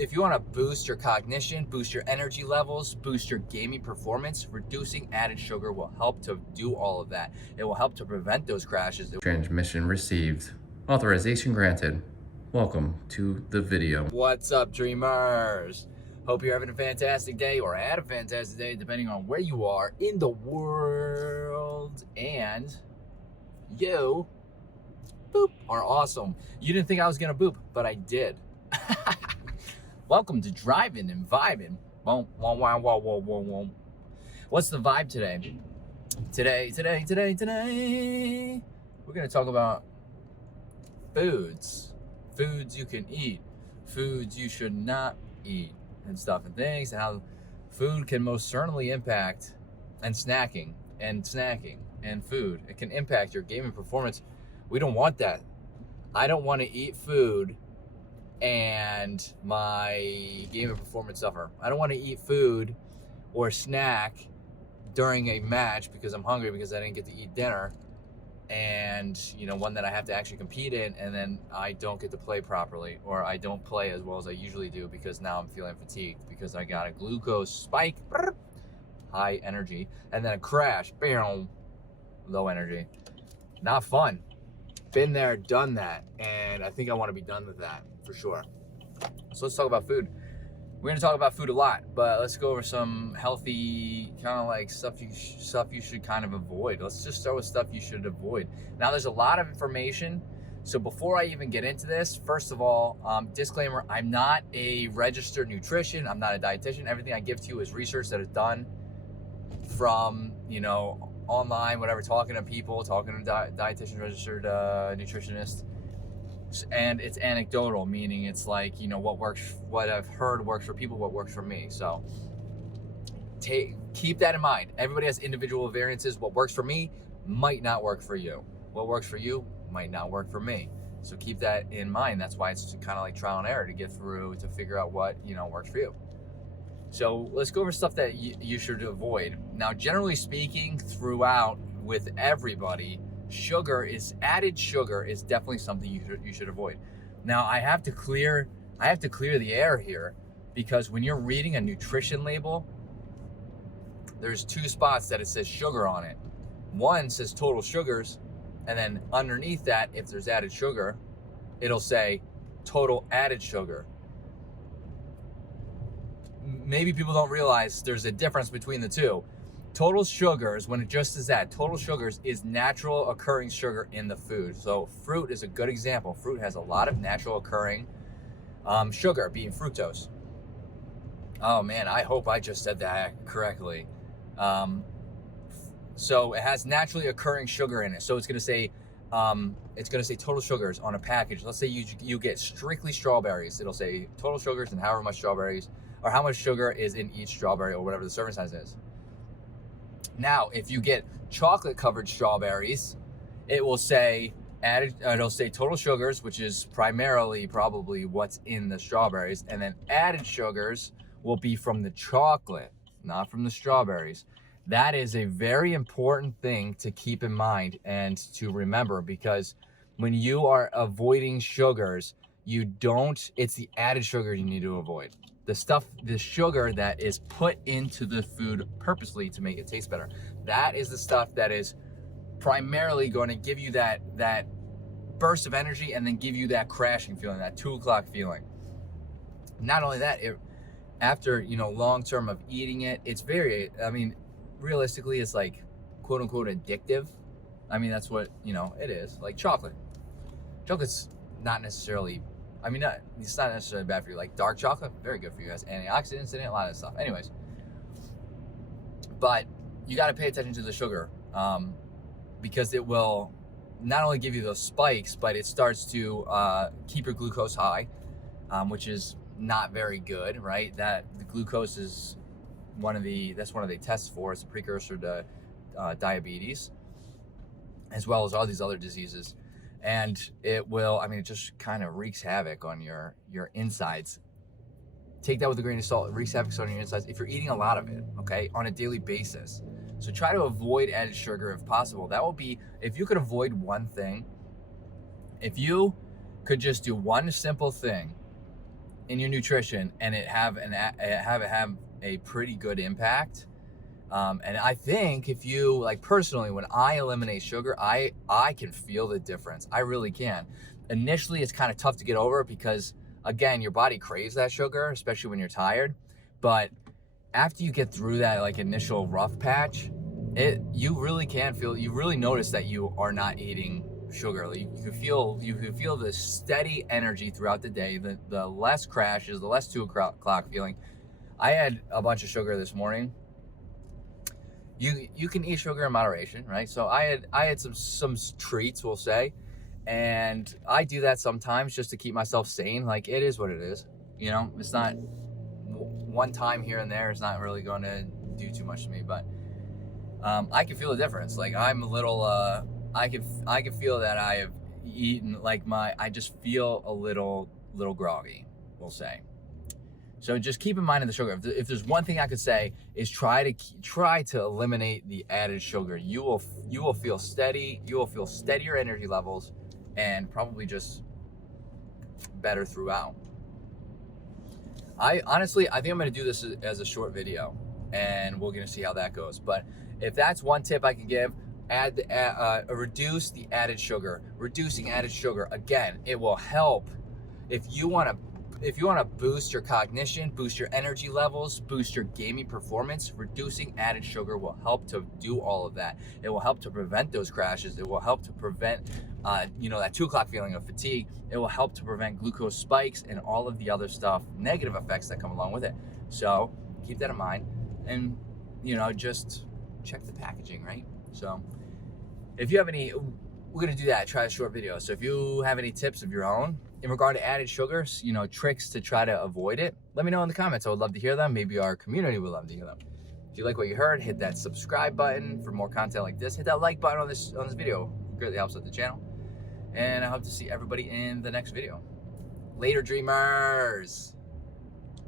if you want to boost your cognition, boost your energy levels, boost your gaming performance, reducing added sugar will help to do all of that. It will help to prevent those crashes. Transmission received. Authorization granted. Welcome to the video. What's up, dreamers? Hope you're having a fantastic day or had a fantastic day, depending on where you are in the world. And you, boop, are awesome. You didn't think I was going to boop, but I did. Welcome to Driving and Vibing. What's the vibe today? Today, we're going to talk about foods. Foods you can eat, foods you should not eat, and stuff and things, and how food can most certainly impact, and snacking and food. It can impact your gaming performance. We don't want that. I don't want to eat food and my gaming performance suffer. I don't want to eat food or snack during a match because I'm hungry because I didn't get to eat dinner, and one that I have to actually compete in, and then I don't get to play properly, or I don't play as well as I usually do because now I'm feeling fatigued because I got a glucose spike, high energy, and then a crash, bam, low energy. Not fun. Been there, done that, and I think I want to be done with that for sure. So let's talk about food. We're going to talk about food a lot, but let's go over some healthy kind of like stuff you should kind of avoid. Let's just start with stuff you should avoid. Now, there's a lot of information. So before I even get into this, first of all, disclaimer, I'm not a registered nutrition. I'm not a dietitian. Everything I give to you is research that is done from, online, whatever, talking to people, talking to dietitians, registered nutritionists. And it's anecdotal, meaning it's like, what I've heard works for people, what works for me. So keep that in mind. Everybody has individual variances. What works for me might not work for you. What works for you might not work for me. So keep that in mind. That's why it's kind of like trial and error to get through, to figure out what, works for you. So let's go over stuff that you should avoid. Now, generally speaking, throughout with everybody, added sugar is definitely something you should avoid. Now, I have to clear the air here, because when you're reading a nutrition label, there's two spots that it says sugar on it. One says total sugars, and then underneath that, if there's added sugar, it'll say total added sugar. Maybe people don't realize there's a difference between the two. Total sugars, when it just says that, total sugars is natural occurring sugar in the food. So fruit is a good example. Fruit has a lot of natural occurring sugar, being fructose. Oh man, I hope I just said that correctly. So it has naturally occurring sugar in it. So it's gonna say total sugars on a package. Let's say you get strictly strawberries. It'll say total sugars and however much strawberries, or how much sugar is in each strawberry, or whatever the serving size is. Now, if you get chocolate covered strawberries, it will say it'll say total sugars, which is primarily probably what's in the strawberries, and then added sugars will be from the chocolate, not from the strawberries. That is a very important thing to keep in mind and to remember, because when you are avoiding sugars, it's the added sugar you need to avoid. The sugar that is put into the food purposely to make it taste better. That is the stuff that is primarily going to give you that burst of energy, and then give you that crashing feeling, that 2 o'clock feeling. Not only that, after, long term of eating it, it's realistically, it's like quote unquote addictive. That's what, it is. Like chocolate. Chocolate's not necessarily, it's not necessarily bad for you. Like dark chocolate, very good for you. It has antioxidants in it, a lot of stuff. Anyways, but you got to pay attention to the sugar, because it will not only give you those spikes, but it starts to keep your glucose high, which is not very good, right? That the glucose is that's one of the tests for. It's a precursor to diabetes, as well as all these other diseases. And it will, it just kind of wreaks havoc on your insides. Take that with a grain of salt. It wreaks havoc on your insides if you're eating a lot of it, okay, on a daily basis. So try to avoid added sugar if possible. That will be, if you could avoid one thing, if you could just do one simple thing in your nutrition and it have a pretty good impact. And I think if you, like, personally, when I eliminate sugar, I can feel the difference. I really can. Initially, it's kind of tough to get over because, again, your body craves that sugar, especially when you're tired. But after you get through that, like, initial rough patch, you really can feel, you really notice that you are not eating sugar. Like, you can feel the steady energy throughout the day, the less crashes, the less 2 o'clock feeling. I had a bunch of sugar this morning. You can eat sugar in moderation, right? So I had some treats, we'll say, and I do that sometimes just to keep myself sane. Like, it is what it is, you know. It's not one time here and there. It's not really going to do too much to me, but I can feel the difference. Like, I'm a little, I can feel that I have eaten, like, I just feel a little groggy, we'll say. So just keep in mind the sugar. If there's one thing I could say, is try to eliminate the added sugar. You will feel steady. You will feel steadier energy levels, and probably just better throughout. I think I'm gonna do this as a short video, and we're gonna see how that goes. But if that's one tip I can give, reduce the added sugar. Reducing added sugar, again, it will help if you want to boost your cognition, boost your energy levels, boost your gaming performance. Reducing added sugar will help to do all of that. It will help to prevent those crashes. It will help to prevent, that 2 o'clock feeling of fatigue. It will help to prevent glucose spikes and all of the other stuff, negative effects that come along with it. So keep that in mind, and just check the packaging, right? So if you have any, we're gonna do that. Try a short video. So if you have any tips of your own in regard to added sugars, tricks to try to avoid it, let me know in the comments. I would love to hear them. Maybe our community would love to hear them. If you like what you heard, hit that subscribe button for more content like this. Hit that like button on this video. It greatly helps out the channel. And I hope to see everybody in the next video. Later, dreamers.